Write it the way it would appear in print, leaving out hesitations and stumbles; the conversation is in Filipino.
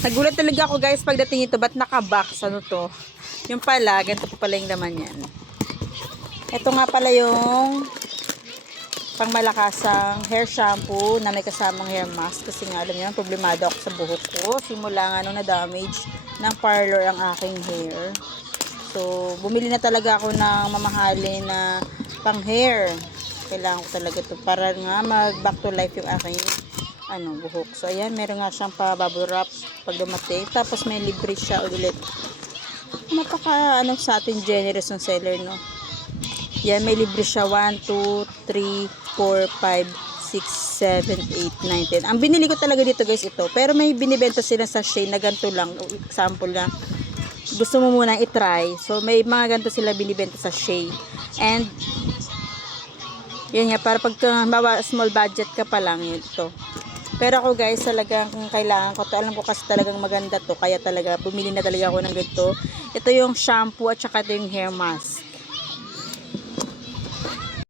Nagulat talaga ako guys pagdating ito, ba't naka-box? Ano to? Yung pala, ganito pa pala yung laman yan. Ito nga pala yung pangmalakasang hair shampoo na may kasamang hair mask. Kasi nga alam niyo, problemado ako sa buhok ko. Simula nga nung na-damage ng parlor ang aking hair. So, bumili na talaga ako ng mamahalin na pang hair. Kailangan ko talaga ito para nga mag back to life yung aking buhok. So, ayan, meron nga siyang pa bubble wrap pag dumating. Tapos may libre siya ulit. Napaka sa atin generous ng seller, no? Yan, may libre siya 1, 2, 3, 4, 5, 6, 7, 8, 9, 10. Ang binili ko talaga dito guys ito. Pero may binibenta sila sa shade na ganito lang. Example na gusto mo muna i-try. So, may mga ganito sila binibenta sa shade. And, yan nga, para pag small budget ka pa lang, ito. Pero ako guys, talagang kailangan ko to. Alam ko kasi talagang maganda to. Kaya talaga, bumili na talaga ako ng ganito. Ito yung shampoo at saka ito yung hair mask.